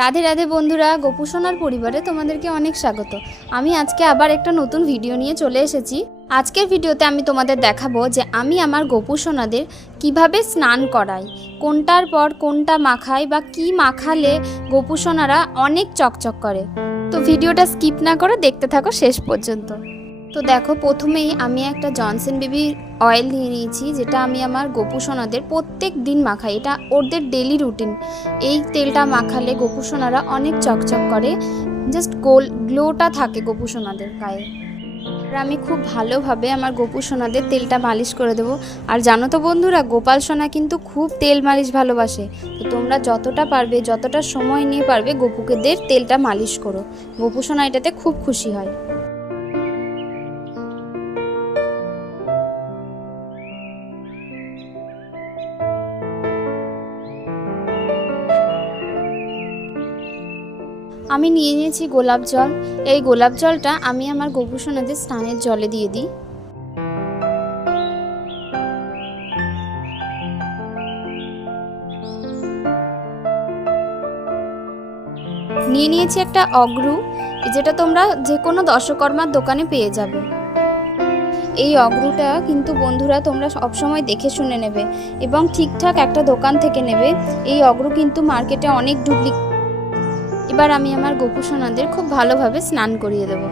রাধে রাধে বন্ধুরা গোপুসোনার পরিবারে তোমাদেরকে অনেক স্বাগত। আমি আজকে আবার একটা নতুন ভিডিও নিয়ে চলে এসেছি। আজকের ভিডিওতে আমি তোমাদের দেখাবো যে আমি আমার গোপুসোনাদের কীভাবে স্নান করাই, কোনটার পর কোনটা মাখাই বা কি মাখালে গোপুসোনারা অনেক চকচক করে। তো ভিডিওটা স্কিপ না করে দেখতে থাকো শেষ পর্যন্ত। তো দেখো, প্রথমেই আমি একটা জনসন বেবি অয়েল নিয়ে নিয়েছি, যেটা আমি আমার গোপুসোনাদের প্রত্যেক দিন মাখাই। এটা ওদের ডেলি রুটিন এই তেলটা মাখালে গোপুসোনারা অনেক চকচক করে। জাস্ট গোল গ্লোটা থাকে গোপুসোনাদের গায়ে। আমি খুব ভালোভাবে আমার গোপুসোনাদের তেলটা মালিশ করে দেবো। আর জানো তো বন্ধুরা, গোপাল সোনা কিন্তু খুব তেল মালিশ ভালোবাসে। তো তোমরা যতটা পারবে, যতটা সময় নিয়ে পারবে গোপুকেদের তেলটা মালিশ করো। গোপুসোনা এটাতে খুব খুশি হয়। আমি নিয়ে নিয়েছি গোলাপ জল। এই গোলাপ জলটা আমি আমার গোপুসোনাদের স্নানের জলে দিয়ে দিই। নিয়ে নিয়েছি একটা অগ্রু, যেটা তোমরা যে কোনো দশকর্মার দোকানে পেয়ে যাবে। এই অগ্রুটা কিন্তু বন্ধুরা তোমরা সবসময় দেখে শুনে নেবে এবং ঠিকঠাক একটা দোকান থেকে নেবে। এই অগ্রু কিন্তু মার্কেটে অনেক ডুপ্লিক এবার আমি আমার গোপুসোনাদের খুব ভালোভাবে স্নান করিয়ে দেব।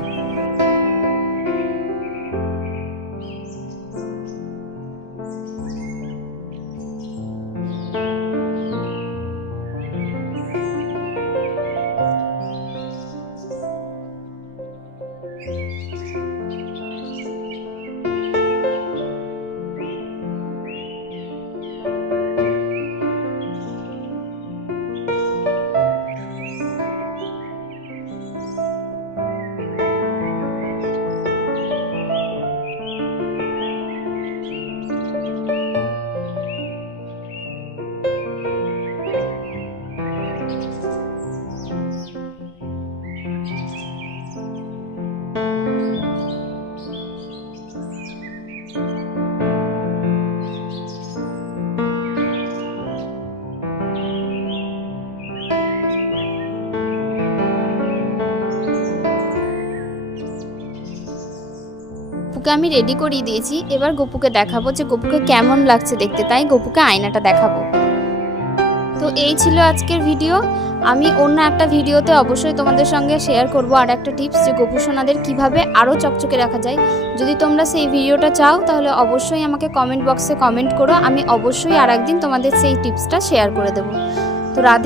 গোপুকে আমি রেডি করিয়ে দিয়েছি। এবার গোপুকে দেখাবো যে গোপুকে কেমন লাগছে দেখতে। তাই গোপুকে আয়নাটা দেখাবো। তো এই ছিল আজকের ভিডিও আমি অন্য একটা ভিডিওতে অবশ্যই তোমাদের সঙ্গে শেয়ার করব আর একটা টিপস যে গপু সোনাদের কীভাবে আরও চকচকে রাখা যায়। যদি তোমরা সেই ভিডিওটা চাও, তাহলে অবশ্যই আমাকে কমেন্ট বক্সে কমেন্ট করো। আমি অবশ্যই আর একদিন তোমাদের সেই টিপসটা শেয়ার করে দেবো। তো রাধে